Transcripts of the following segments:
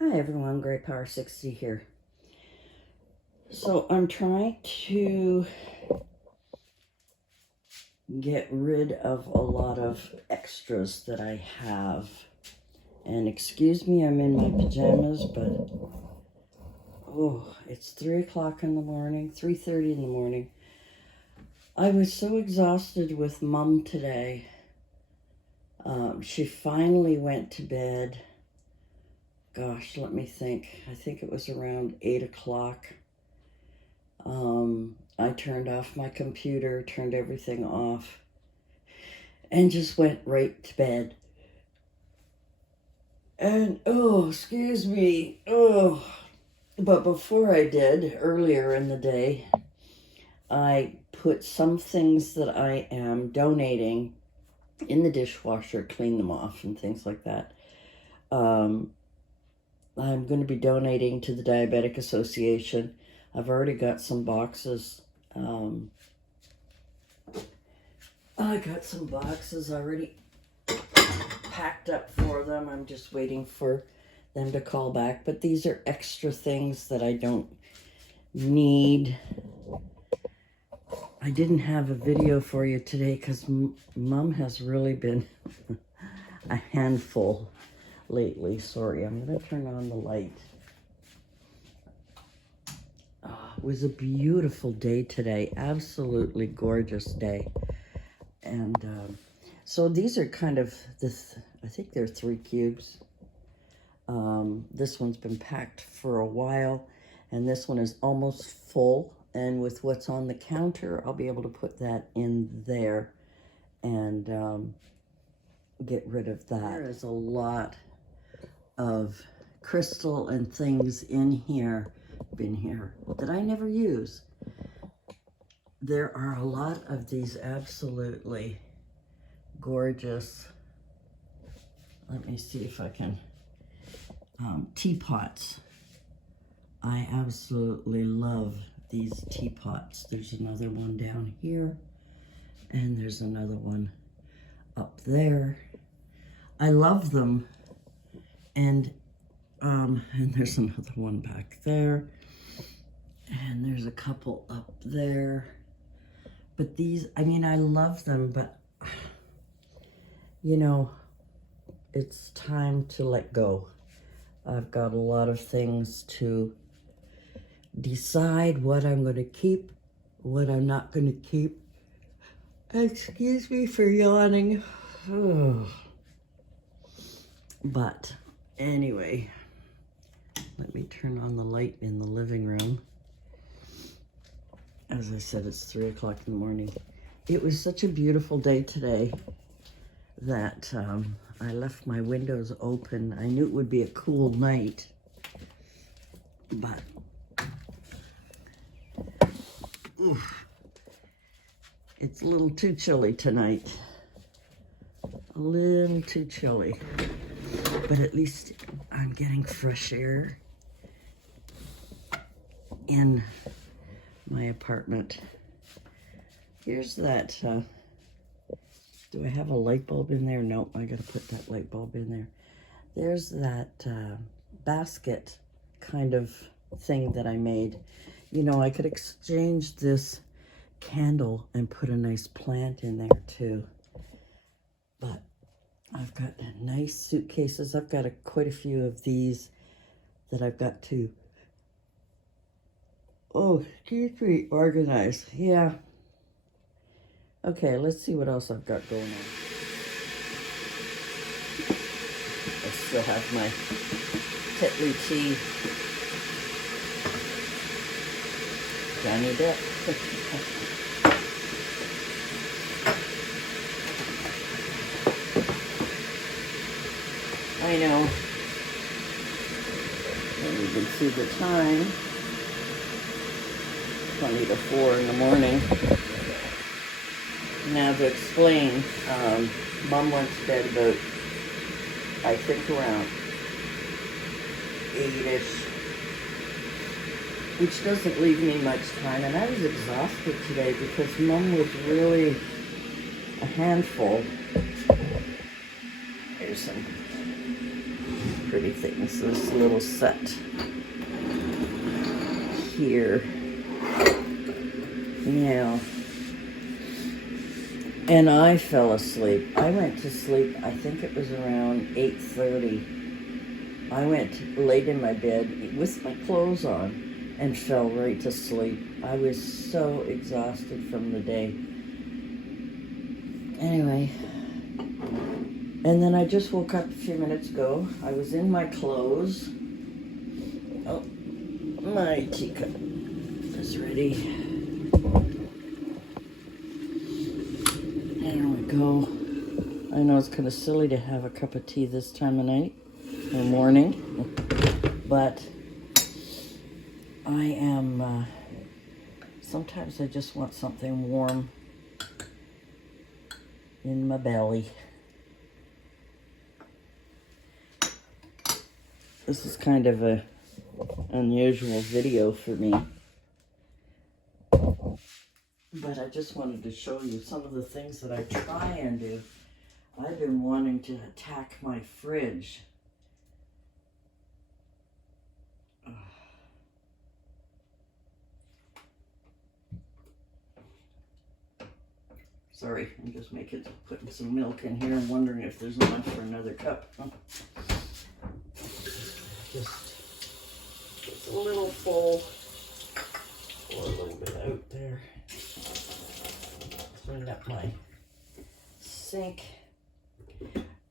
Hi everyone, Great Power 60 here. So I'm trying to get rid of a lot of extras that I have. And excuse me, I'm in my pajamas, but it's 3 o'clock in the morning, 3:30 in the morning. I was so exhausted with Mom today. She finally went to bed. Gosh, let me think. I think it was around 8 o'clock. I turned off my computer, turned everything off, and just went right to bed. And, excuse me, but before I did, earlier in the day, I put some things that I am donating in the dishwasher, clean them off and things like that. I'm going to be donating to the Diabetic Association. I've already got some boxes. I got some boxes already packed up for them. I'm just waiting for them to call back. But these are extra things that I don't need. I didn't have a video for you today because Mom has really been a handful lately. Sorry, I'm going to turn on the light. It was a beautiful day today, absolutely gorgeous day. And so these are kind of this, I think they're 3 cubes. This one's been packed for a while, and this one is almost full. And with what's on the counter, I'll be able to put that in there and get rid of that. There is a lot of crystal and things in here that I never use. There are a lot of these absolutely gorgeous, let me see if I can, teapots. I absolutely love these teapots. There's another one down here, and there's another one up there. I love them, and there's another one back there, and there's a couple up there. But these, I mean, I love them, but, you know, it's time to let go. I've got a lot of things to decide what I'm going to keep, what I'm not going to keep. Excuse me for yawning. But anyway, let me turn on the light in the living room. As I said, it's 3 o'clock in the morning. It was such a beautiful day today that I left my windows open. I knew it would be a cool night, but it's a little too chilly tonight. A little too chilly, but at least I'm getting fresh air in my apartment. Here's that, do I have a light bulb in there? Nope, I gotta put that light bulb in there. There's that basket kind of thing that I made. You know, I could exchange this candle and put a nice plant in there too. But I've got nice suitcases. I've got quite a few of these that I've got to, excuse me, organize. Yeah. Okay, let's see what else I've got going on. I still have my Tetley tea. Johnny Depp. I know. And you can see the time. 20 to 4 in the morning. Now to explain, Mom went to bed about, I think around 8-ish, which doesn't leave me much time. And I was exhausted today because Mom was really a handful. Here's some pretty things. This little set here. Now, and I fell asleep. I went to sleep, I think it was around 8:30. I laid in my bed with my clothes on and fell right to sleep. I was so exhausted from the day. Anyway, and then I just woke up a few minutes ago. I was in my clothes. Oh, my teacup is ready. There we go. I know it's kind of silly to have a cup of tea this time of night or morning, but I am, sometimes I just want something warm in my belly. This is kind of a unusual video for me, but I just wanted to show you some of the things that I try and do. I've been wanting to attack my fridge. Sorry, I'm just putting some milk in here. I'm wondering if there's enough for another cup. It's a little full. Pour a little bit out there. Clean up my sink.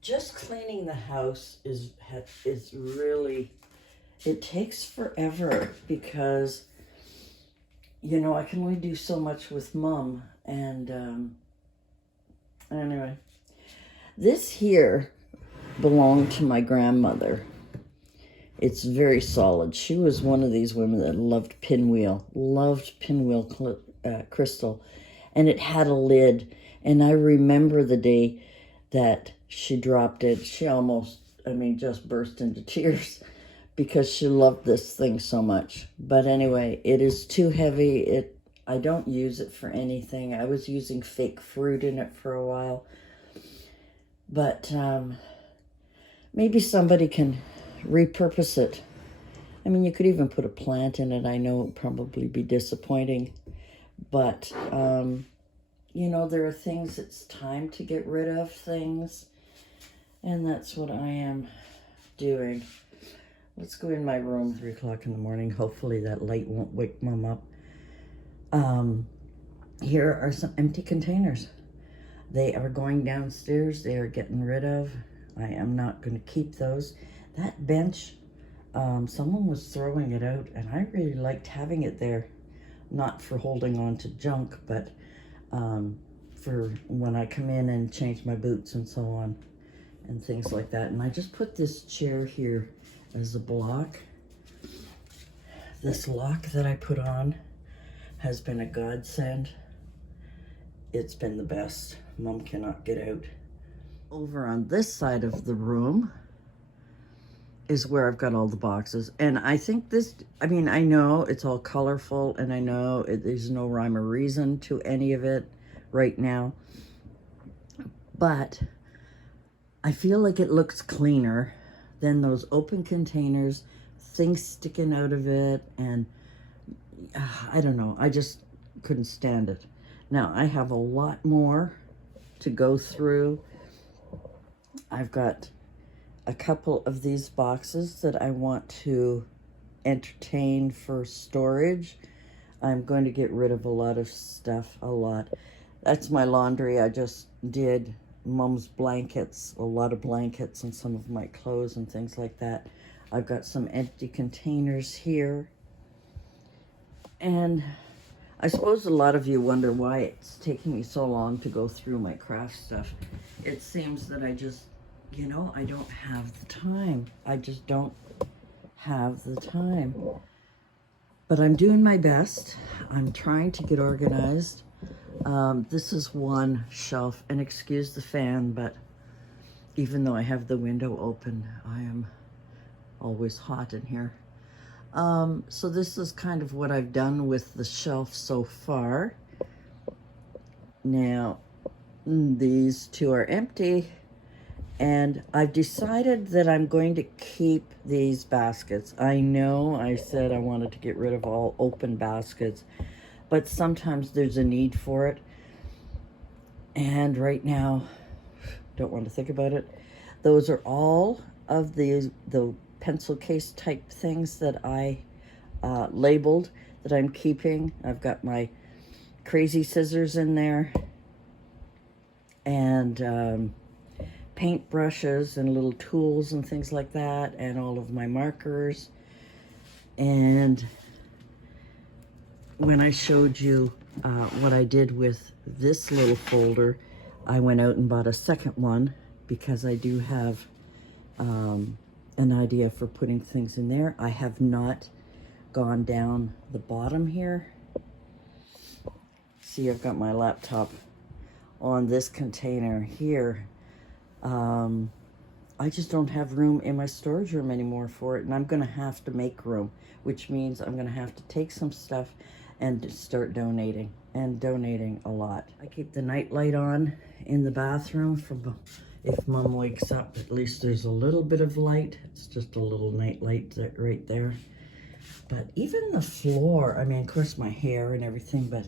Just cleaning the house is really, it takes forever because, you know, I can only do so much with Mom. And anyway, this here belonged to my grandmother. It's very solid. She was one of these women that loved pinwheel crystal, and it had a lid. And I remember the day that she dropped it. She almost, just burst into tears because she loved this thing so much. But anyway, it is too heavy. I don't use it for anything. I was using fake fruit in it for a while. But maybe somebody can repurpose it. You could even put a plant in it. I know it would probably be disappointing. But, there are things, it's time to get rid of things. And that's what I am doing. Let's go in my room, 3 o'clock in the morning. Hopefully that light won't wake Mom up. Here are some empty containers. They are going downstairs. They are getting rid of. I am not going to keep those. That bench, someone was throwing it out, and I really liked having it there. Not for holding on to junk, but for when I come in and change my boots and so on, and things like that. And I just put this chair here as a block. This lock that I put on has been a godsend. It's been the best. Mom cannot get out. Over on this side of the room is where I've got all the boxes. And I think this, I know it's all colorful, and I know there's no rhyme or reason to any of it right now. But I feel like it looks cleaner than those open containers, things sticking out of it, and I don't know. I just couldn't stand it. Now, I have a lot more to go through. I've got a couple of these boxes that I want to entertain for storage. I'm going to get rid of a lot of stuff, a lot. That's my laundry. I just did Mom's blankets, a lot of blankets, and some of my clothes and things like that. I've got some empty containers here. And I suppose a lot of you wonder why it's taking me so long to go through my craft stuff. It seems that I just, I don't have the time. I just don't have the time. But I'm doing my best. I'm trying to get organized. This is one shelf, and excuse the fan, but even though I have the window open, I am always hot in here. So this is kind of what I've done with the shelf so far. Now, these two are empty, And I've decided that I'm going to keep these baskets. I know I said I wanted to get rid of all open baskets, but sometimes there's a need for it. And right now, don't want to think about it. Those are all of the pencil case type things that I labeled that I'm keeping. I've got my crazy scissors in there, and paint brushes and little tools and things like that, and all of my markers. And when I showed you what I did with this little folder, I went out and bought a second one because I do have an idea for putting things in there. I have not gone down the bottom here. See, I've got my laptop on this container here. I just don't have room in my storage room anymore for it, and I'm gonna have to make room, which means I'm gonna have to take some stuff and start donating, and donating a lot. I keep the night light on in the bathroom for if Mom wakes up, at least there's a little bit of light. It's just a little night light right there. But even the floor, I mean, of course my hair and everything, but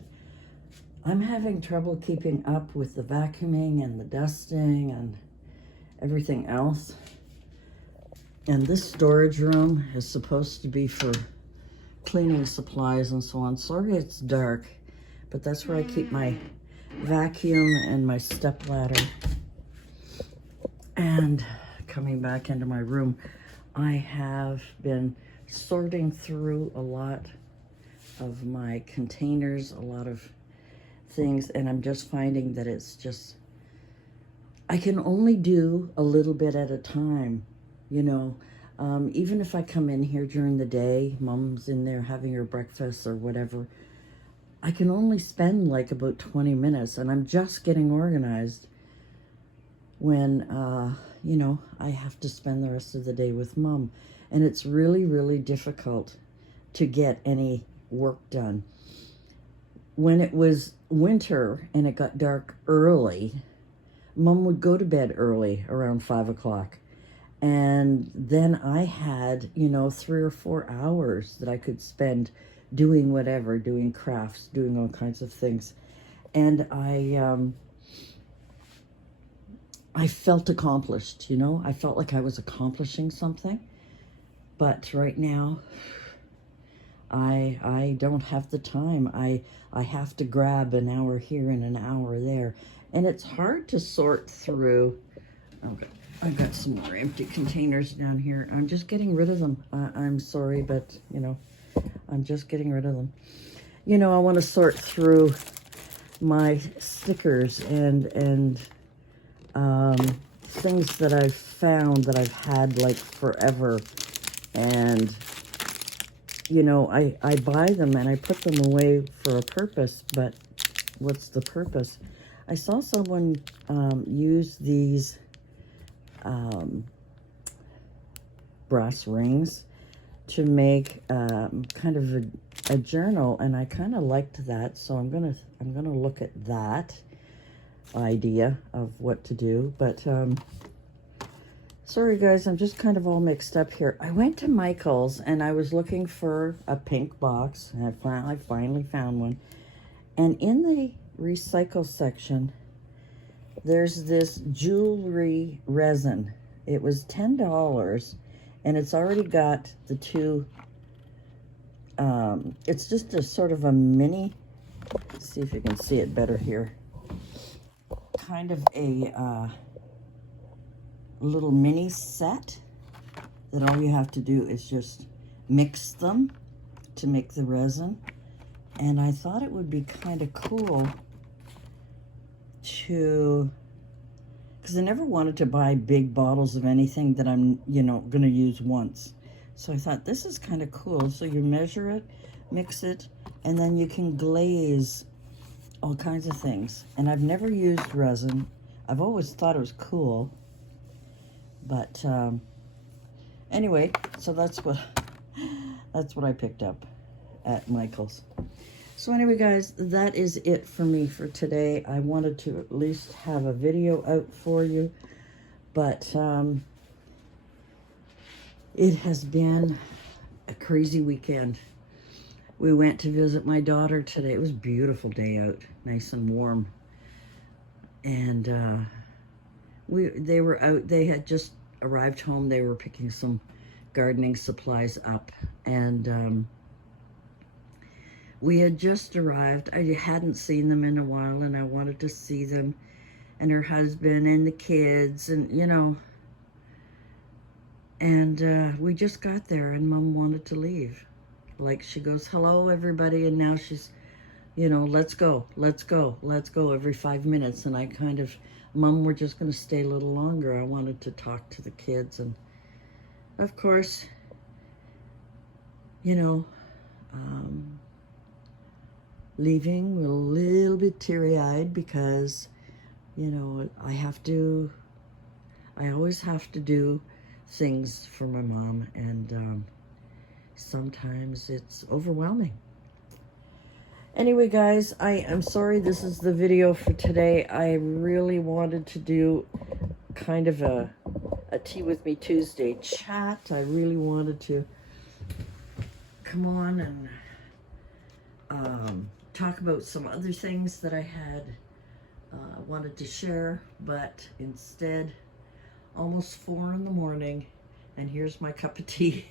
I'm having trouble keeping up with the vacuuming and the dusting and everything else. And this storage room is supposed to be for cleaning supplies and so on. Sorry it's dark, but that's where I keep my vacuum and my stepladder. And coming back into my room, I have been sorting through a lot of my containers, a lot of things, and I'm just finding that it's just, I can only do a little bit at a time, you know. Even if I come in here during the day, Mom's in there having her breakfast or whatever, I can only spend like about 20 minutes, and I'm just getting organized when, you know, I have to spend the rest of the day with Mom. And it's really, really difficult to get any work done. When it was winter and it got dark early, Mom would go to bed early, around 5 o'clock. And then I had, you know, 3 or 4 hours that I could spend doing whatever, doing crafts, doing all kinds of things. And I felt accomplished, you know. I felt like I was accomplishing something. But right now, I don't have the time. I have to grab an hour here and an hour there. And it's hard to sort through. Okay, I've got some more empty containers down here. I'm just getting rid of them. I'm sorry, but, you know, I'm just getting rid of them. You know, I want to sort through my stickers and things that I've found that I've had like forever. And, you know, I buy them and I put them away for a purpose, but what's the purpose? I saw someone use these brass rings to make kind of a journal, and I kind of liked that, so I'm gonna look at that idea of what to do. But sorry guys, I'm just kind of all mixed up here. I went to Michael's and I was looking for a pink box, and I finally found one. And in the recycle section, there's this jewelry resin. It was $10, and it's already got the two, it's just a sort of a mini, let's see if you can see it better here, kind of a little mini set that all you have to do is just mix them to make the resin. And I thought it would be kind of cool to, because I never wanted to buy big bottles of anything that I'm, you know, going to use once. So I thought this is kind of cool. So you measure it, mix it, and then you can glaze all kinds of things. And I've never used resin. I've always thought it was cool. But anyway, so that's what I picked up at Michael's. So anyway, guys, that is it for me for today. I wanted to at least have a video out for you. But it has been a crazy weekend. We went to visit my daughter today. It was a beautiful day out, nice and warm. And they were out. They had just arrived home. They were picking some gardening supplies up, and we had just arrived. I hadn't seen them in a while, and I wanted to see them and her husband and the kids, and and we just got there, and Mom wanted to leave. Like, she goes, hello everybody, and now she's, let's go, let's go, let's go, every 5 minutes. And I kind of, Mom, we're just going to stay a little longer. I wanted to talk to the kids. And of course, leaving, we're a little bit teary-eyed because, I always have to do things for my mom, and sometimes it's overwhelming. Anyway, guys, I am sorry this is the video for today. I really wanted to do kind of a Tea With Me Tuesday chat. I really wanted to come on and talk about some other things that I had wanted to share, but instead, almost 4 in the morning, and here's my cup of tea.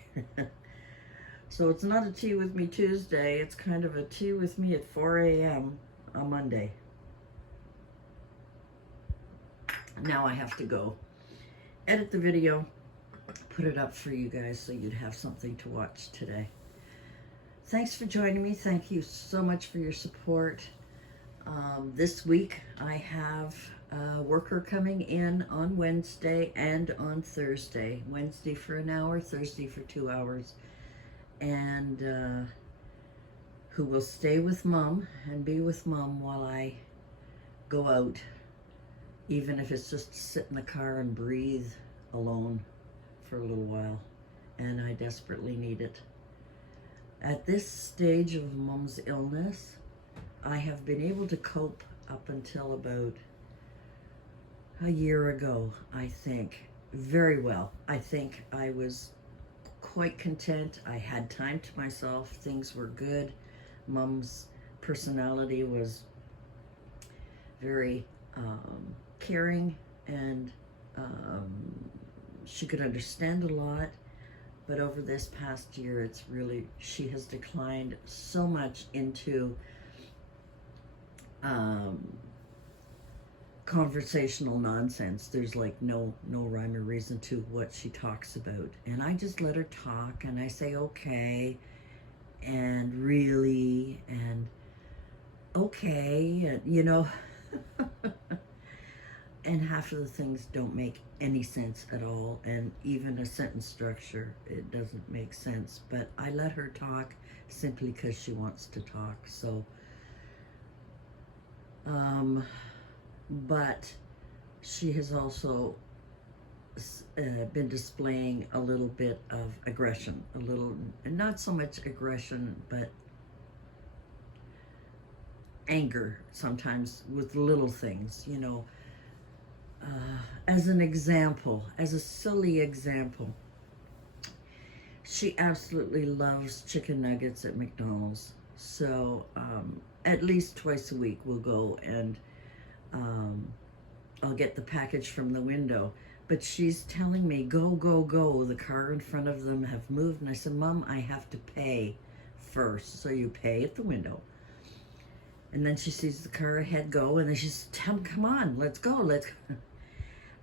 So it's not a Tea With Me Tuesday, it's kind of a tea with me at 4 a.m. on Monday. Now I have to go edit the video, put it up for you guys so you'd have something to watch today. Thanks for joining me. Thank you so much for your support. This week I have a worker coming in on Wednesday and on Thursday. Wednesday for an hour, Thursday for 2 hours. And who will stay with Mom and be with Mom while I go out, even if it's just to sit in the car and breathe alone for a little while. And I desperately need it. At this stage of Mom's illness, I have been able to cope up until about a year ago, I think, very well. I think I was quite content. I had time to myself. Things were good. Mom's personality was very caring, and she could understand a lot. But over this past year, it's really, she has declined so much into conversational nonsense. There's like no rhyme or reason to what she talks about. And I just let her talk, and I say, okay, and really, and okay, and and half of the things don't make any sense at all, and even a sentence structure, it doesn't make sense. But I let her talk simply because she wants to talk. So but she has also been displaying a little bit of aggression, not so much aggression, but anger sometimes with little things, as an example, as a silly example, she absolutely loves chicken nuggets at McDonald's. So at least twice a week we'll go, and I'll get the package from the window. But she's telling me, go, go, go. The car in front of them have moved. And I said, Mom, I have to pay first. So you pay at the window. And then she sees the car ahead go, and then she's, come on, let's go, let's go.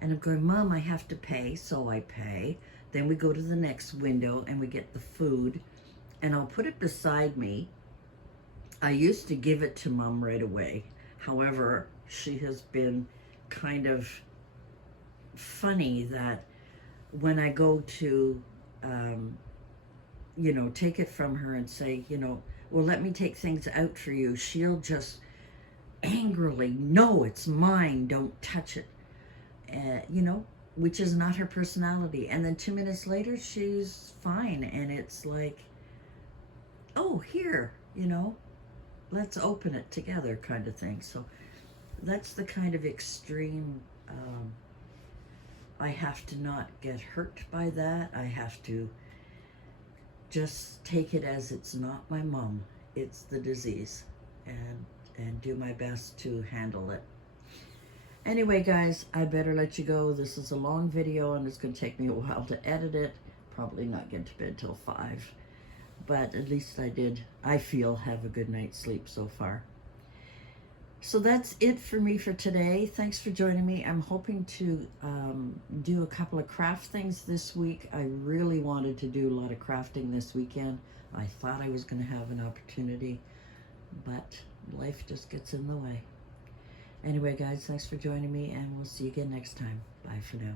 And I'm going, Mom, I have to pay, so I pay. Then we go to the next window, and we get the food, and I'll put it beside me. I used to give it to Mom right away. However, she has been kind of funny that when I go to, take it from her and say, well, let me take things out for you, she'll just angrily, no, it's mine, don't touch it. Which is not her personality. And then 2 minutes later, she's fine. And it's like, oh, here, let's open it together kind of thing. So that's the kind of extreme I have to not get hurt by that. I have to just take it as it's not my mom, it's the disease, and do my best to handle it. Anyway, guys, I better let you go. This is a long video and it's going to take me a while to edit it. Probably not get to bed till 5, but at least I feel, have a good night's sleep so far. So that's it for me for today. Thanks for joining me. I'm hoping to do a couple of craft things this week. I really wanted to do a lot of crafting this weekend. I thought I was going to have an opportunity, but life just gets in the way. Anyway, guys, thanks for joining me, and we'll see you again next time. Bye for now.